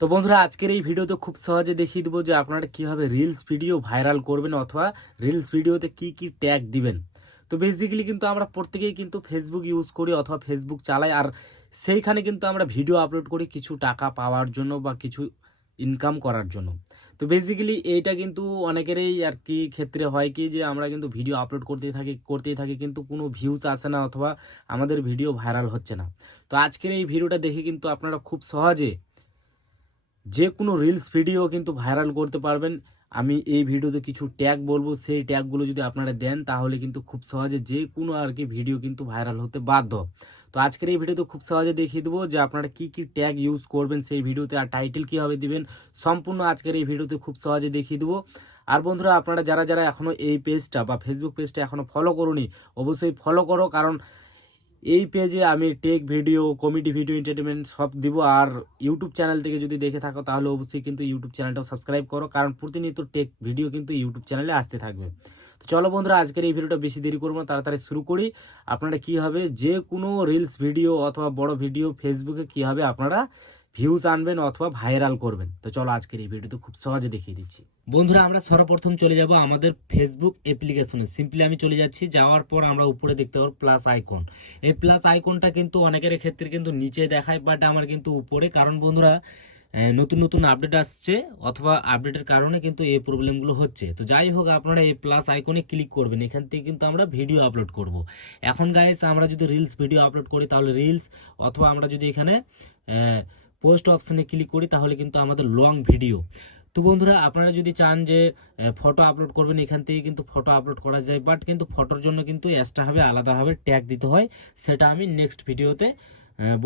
তো বন্ধুরা আজকের এই ভিডিওতে খুব সহজে দেখিয়ে দেবো যে আপনারা কীভাবে রিলস ভিডিও ভাইরাল করবেন অথবা রিলস ভিডিওতে কি কি ট্যাগ দিবেন। তো বেসিক্যালি কিন্তু আমরা প্রত্যেকেই কিন্তু ফেসবুক ইউজ করি অথবা ফেসবুক চালাই, আর সেইখানে কিন্তু আমরা ভিডিও আপলোড করি কিছু টাকা পাওয়ার জন্য বা কিছু ইনকাম করার জন্য। তো বেসিক্যালি এইটা কিন্তু অনেকেরই আর কি ক্ষেত্রে হয় কি যে আমরা কিন্তু ভিডিও আপলোড করতেই থাকি কিন্তু কোনো ভিউজ আসে না অথবা আমাদের ভিডিও ভাইরাল হচ্ছে না। তো আজকের এই ভিডিওটা দেখে কিন্তু আপনারা খুব সহজে যে কোনো রিলস ভিডিও কিন্তু ভাইরাল করতে পারবেন। আমি এই ভিডিওতে কিছু ট্যাগ বলবো, সেই ট্যাগগুলো যদি আপনারা দেন তাহলে কিন্তু খুব সহজে যে কোনো আর কি ভিডিও কিন্তু ভাইরাল হতে বাধ্য। তো আজকের এই ভিডিওতে খুব সহজে দেখিয়ে দেবো যে আপনারা কি কি ট্যাগ ইউজ করবেন সেই ভিডিওতে, আর টাইটেল কীভাবে দিবেন সম্পূর্ণ আজকের এই ভিডিওতে খুব সহজে দেখিয়ে দেবো। আর বন্ধুরা আপনারা যারা যারা এখনও এই পেজটা বা ফেসবুক পেজটা এখনও ফলো করোনি অবশ্যই ফলো করো, কারণ এই পেজে আমি take video, comedy video, entertainment সব দিব। আর ইউটিউব চ্যানেল থেকে যদি দেখে থাকো তাহলে অবশ্যই কিন্তু ইউটিউব চ্যানেলটাও সাবস্ক্রাইব করো, কারণ প্রতিনিয়ত টেক ভিডিও কিন্তু ইউটিউব চ্যানেলে আসতে থাকবে। তো চলো বন্ধুরা আজকের এই ভিডিওটা বেশি দেরি করবো না, তাড়াতাড়ি শুরু করি। আপনারা কীভাবে যে কোনো রিলস ভিডিও অথবা বড় ভিডিও ফেসবুকে কীভাবে আপনারা ভিউজ আনবেন অথবা ভাইরাল করবেন। তো চলো আজকের এই ভিডিওতে খুব সহজে দেখিয়ে দিচ্ছি। বন্ধুরা আমরা সর্বপ্রথম চলে যাব আমাদের ফেসবুক অ্যাপ্লিকেশনে। সিম্পলি আমি চলে যাচ্ছি, যাওয়ার পর আমরা উপরে দেখতে পাবো প্লাস আইকন। এই প্লাস আইকনটা কিন্তু অনেকের ক্ষেত্রে কিন্তু নিচে দেখায়, বাট আমার কিন্তু উপরে, কারণ বন্ধুরা নতুন নতুন আপডেট আসছে অথবা আপডেটের কারণে কিন্তু এই প্রবলেমগুলো হচ্ছে। তো যাই হোক আপনারা এই প্লাস আইকনে ক্লিক করবেন, এখান থেকে কিন্তু আমরা ভিডিও আপলোড করব। এখন গাইস আমরা যদি রিলস ভিডিও আপলোড করি তাহলে রিলস, অথবা আমরা যদি এখানে পোস্ট অপশানে ক্লিক করি তাহলে কিন্তু আমাদের লং ভিডিও। তো বন্ধুরা আপনারা যদি চান যে ফটো আপলোড করবেন, এখান থেকে কিন্তু ফটো আপলোড করা যায়, বাট কিন্তু ফটোর জন্য কিন্তু এক্সট্রাভাবে আলাদাভাবে ট্যাগ দিতে হয়, সেটা আমি নেক্সট ভিডিওতে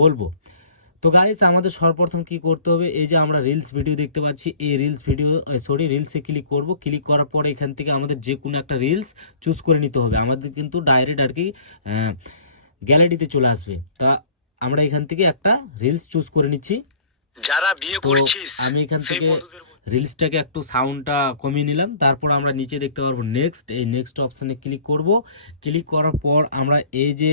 বলবো। তো গাইস আমাদের সর্বপ্রথম কি করতে হবে, এই যে আমরা রিলস ভিডিও দেখতে পাচ্ছি, এই রিলসে ক্লিক করব। ক্লিক করার পর এখান থেকে আমাদের যে কোনো একটা রিলস চুজ করে নিতে হবে। আমাদের কিন্তু ডাইরেক্ট আর কি গ্যালারিতে চলে আসবে। তা আমরা এখান থেকে একটা রিলস চুজ করে নিচ্ছি। যারা বিয়ে করছিস আমি এখান থেকে রিলসটাকে একটু সাউন্ডটা কমিয়ে নিলাম। তারপর আমরা নিচে দেখতে পারবো নেক্সট, এই নেক্সট অপশানে ক্লিক করব। ক্লিক করার পর আমরা এই যে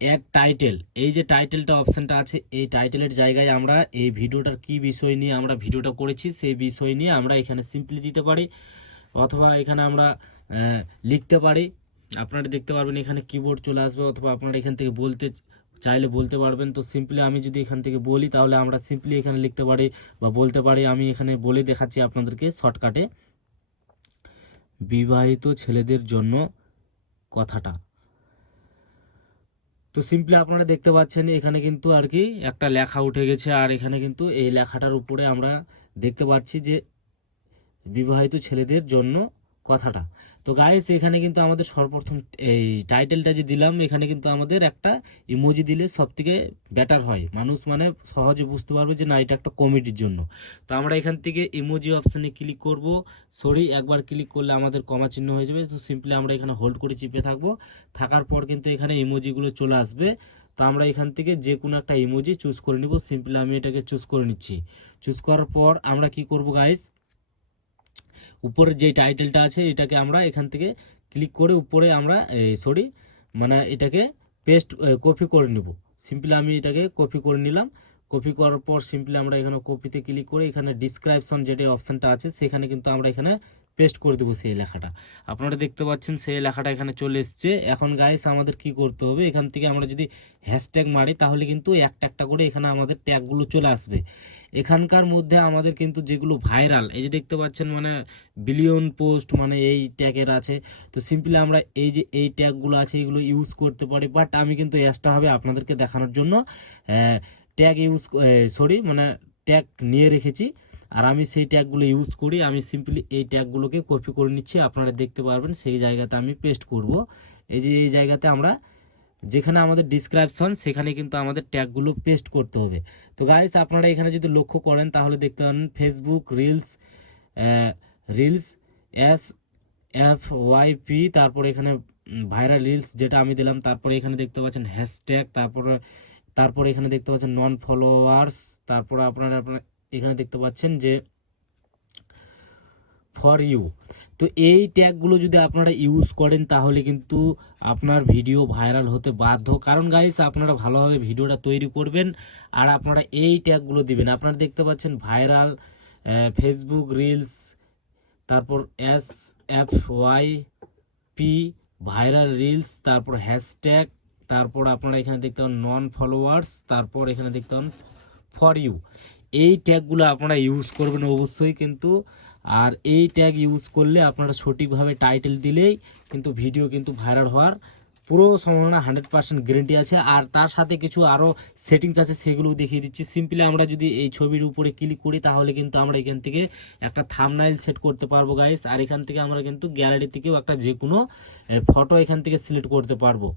অ্যাড টাইটেল, এই যে টাইটেলটা অপশানটা আছে, এই টাইটেলের জায়গায় আমরা এই ভিডিওটার কি বিষয় নিয়ে আমরা ভিডিওটা করেছি সেই বিষয় নিয়ে আমরা এখানে সিম্পলি দিতে পারি, অথবা এখানে আমরা লিখতে পারি। আপনারা দেখতে পারবেন এখানে কিবোর্ড চলে আসবে, অথবা আপনারা এখান থেকে বলতে চাইলে বলতে পারবেন। তো সিম্পলি আমি যদি এখান থেকে বলি তাহলে আমরা সিম্পলি এখানে লিখতে পারি বা বলতে পারি। আমি এখানে বলে দেখাচ্ছি আপনাদেরকে শর্টকাটে, বিবাহিত ছেলেদের জন্য কথাটা। তো সিম্পলি আপনারা দেখতে পাচ্ছেন এখানে কিন্তু আর কি একটা লেখা উঠে গেছে, আর এখানে কিন্তু এই লেখাটার উপরে আমরা দেখতে পাচ্ছি যে বিবাহিত ছেলেদের জন্য কথাটা। তো গাইস এখানে কিন্তু আমাদের সর্বপ্রথম এই টাইটেলটা যে দিলাম, এখানে কিন্তু আমাদের একটা ইমোজি দিলে সবথেকে বেটার হয়, মানুষ মানে সহজে বুঝতে পারবে যে না এটা একটা কমেডির জন্য। তো আমরা এখান থেকে ইমোজি অপশানে ক্লিক করব। একবার ক্লিক করলে আমাদের কমা চিহ্ন হয়ে যাবে। তো সিম্পলি আমরা এখানে হোল্ড করে চিপে থাকবো, থাকার পর কিন্তু এখানে ইমোজিগুলো চলে আসবে। তো আমরা এখান থেকে যে কোনো একটা ইমোজি চুজ করে নিব। সিম্পলি আমি এটাকে চুজ করে নিচ্ছি। চুজ করার পর আমরা কি করব গাইস, উপরের যে টাইটেলটা আছে এটাকে আমরা এখান থেকে ক্লিক করে উপরে আমরা এটাকে কপি করে নেব। সিম্পলি আমি এটাকে কপি করে নিলাম। কপি করার পর সিম্পলি আমরা এখানে কপিতে ক্লিক করে এখানে ডিসক্রিপশন যেটা অপশানটা আছে সেখানে কিন্তু আমরা এখানে পেস্ট করে দেবো সেই লেখাটা। আপনারা দেখতে পাচ্ছেন সেই লেখাটা এখানে চলে এসছে। এখন গাইস আমাদের কি করতে হবে, এখান থেকে আমরা যদি হ্যাশট্যাগ মারি তাহলে কিন্তু একটা একটা করে এখানে আমাদের ট্যাগগুলো চলে আসবে। এখানকার মধ্যে আমাদের কিন্তু যেগুলো ভাইরাল, এই যে দেখতে পাচ্ছেন মানে বিলিয়ন পোস্ট মানে এই ট্যাগের আছে। তো সিম্পলি আমরা এই যে এই ট্যাগগুলো আছে এগুলো ইউজ করতে পারি, বাট আমি কিন্তু এক্সট্রাভাবে আপনাদেরকে দেখানোর জন্য ট্যাগ ট্যাগ নিয়ে রেখেছি, আর আমি সেই ট্যাগগুলো ইউজ করি। আমি সিম্পলি এই ট্যাগগুলোকে কপি করে নিচ্ছি, আপনারা দেখতে পারবেন সেই জায়গাতে আমি পেস্ট করব। এই যে এই জায়গাতে আমরা যেখানে আমাদের ডিসক্রিপশন সেখানে কিন্তু আমাদের ট্যাগগুলো পেস্ট করতে হবে। তো গাইস আপনারা এখানে যদি লক্ষ্য করেন তাহলে দেখতে পাবেন ফেসবুক রিলস SFYP, তারপরে এখানে ভাইরাল রিলস যেটা আমি দিলাম, তারপরে এখানে দেখতে পাচ্ছেন হ্যাশট্যাগ, তারপরে এখানে দেখতে পাচ্ছেন নন ফলোয়ার্স, তারপরে আপনারা এখানে দেখতে পাচ্ছেন যে ফর ইউ। তো এই ট্যাগগুলো যদি আপনারা ইউজ করেন তাহলে কিন্তু আপনার ভিডিও ভাইরাল হতে বাধ্য। কারণ গাইস আপনারা ভালোভাবে ভিডিওটা তৈরি করবেন আর আপনারা এই ট্যাগগুলো দিবেন। আপনারা দেখতে পাচ্ছেন ভাইরাল, ফেসবুক রিলস, তারপর SFYP ভাইরাল রিলস, তারপর হ্যাশট্যাগ, তারপর আপনারা এখানে দেখতে পান নন ফলোয়ার্স, তারপর এখানে দেখতে পান ফর ইউ। এই ট্যাগগুলো আপনারা ইউজ করবেন অবশ্যই কিন্তু। আর এই ট্যাগ ইউজ করলে আপনারা সঠিকভাবে টাইটেল দিলেই কিন্তু ভিডিও কিন্তু ভাইরাল হওয়ার পুরো সম্ভাবনা 100% গ্যারেন্টি আছে। আর তার সাথে কিছু আরও সেটিংস আছে, সেগুলোও দেখিয়ে দিচ্ছি। সিম্পলি আমরা যদি এই ছবির উপরে ক্লিক করি তাহলে কিন্তু আমরা এখান থেকে একটা থাম্বনেইল সেট করতে পারবো গাইস। আর এখান থেকে আমরা কিন্তু গ্যালারি থেকেও একটা যে কোনো ফটো এখান থেকে সিলেক্ট করতে পারবো।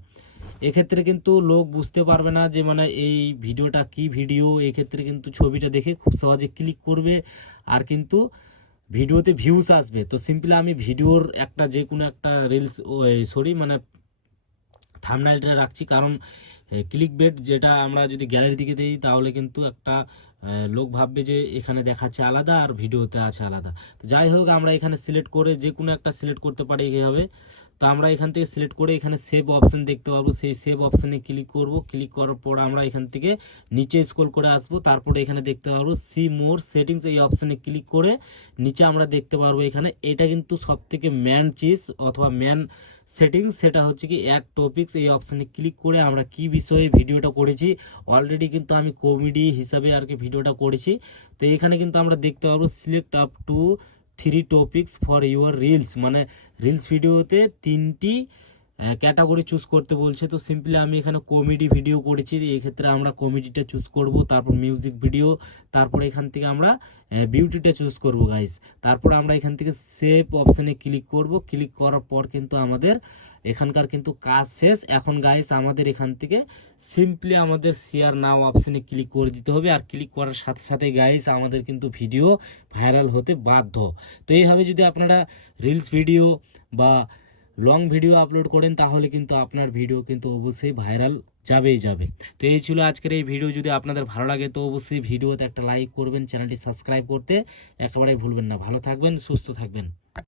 এক্ষেত্রে কিন্তু লোক বুঝতে পারবে না যে মানে এই ভিডিওটা কি ভিডিও। এক্ষেত্রে কিন্তু ছবিটা দেখে খুব সহজে ক্লিক করবে আর কিন্তু ভিডিওতে ভিউজ আসবে। তো সিম্পলি আমি ভিডিওর একটা যে কোনো একটা রিলস মানে থাম্বনেইলটা রাখছি, কারণ ক্লিক বেট যেটা আমরা যদি গ্যালারি দিকে দিই তাহলে কিন্তু একটা লোক ভাববে যে এখানে দেখাচ্ছে আলাদা আর ভিডিওতে আছে আলাদা। তো যাই হোক আমরা এখানে সিলেক্ট করে যে কোনো একটা সিলেক্ট করতে পারি এইভাবে। তো আমরা এখান থেকে সিলেক্ট করে এখানে সেভ অপশান দেখতে পাবো, সেই সেভ অপশানে ক্লিক করব। ক্লিক করার পর আমরা এখান থেকে নিচে স্ক্রল করে আসবো, তারপরে এখানে দেখতে পারবো সি মোর সেটিংস, এই অপশানে ক্লিক করে নিচে আমরা দেখতে পারবো এখানে এটা কিন্তু সব থেকে ম্যান চিজ অথবা ম্যান সেটিংস, সেটা হচ্ছে কি অ্যাড টপিকস। এই অপশানে ক্লিক করে আমরা কি বিষয়ে ভিডিওটা করেছি, অলরেডি কিন্তু আমি কমেডি হিসাবে আর কি ভিডিওটা করেছি। তো এখানে কিন্তু আমরা দেখতে পারবো select up to 3 topics for your reels, মানে রিলস ভিডিওতে 3টি ক্যাটাগরি চুজ করতে বলছে। তো সিম্পলি আমি এখানে কমেডি ভিডিও করেছি, এই ক্ষেত্রে আমরা কমেডিটা চুজ করব। তারপর মিউজিক ভিডিও, তারপর এখান থেকে আমরা বিউটিটা চুজ করব গাইস। তারপর আমরা এখান থেকে সেভ অপশানে ক্লিক করব। ক্লিক করার পর কিন্তু আমাদের এখানকার কিন্তু কাজ শেষ। এখন গাইস আমাদের এখান থেকে সিম্পলি আমাদের শেয়ার নাও অপশানে ক্লিক করে দিতে হবে। আর ক্লিক করার সাথে সাথে গাইস আমাদের কিন্তু ভিডিও ভাইরাল হতে বাধ্য। তো এইভাবে যদি আপনারা রিলস ভিডিও বা লং ভিডিও আপলোড করেন তাহলে কিন্তু আপনার ভিডিও কিন্তু অবশ্যই ভাইরাল যাবেই যাবে। তো এই ছিল আজকের এই ভিডিও। যদি আপনাদের ভালো লাগে তো অবশ্যই ভিডিওতে একটা লাইক করবেন, চ্যানেলটি সাবস্ক্রাইব করতে একেবারেই ভুলবেন না। ভালো থাকবেন, সুস্থ থাকবেন।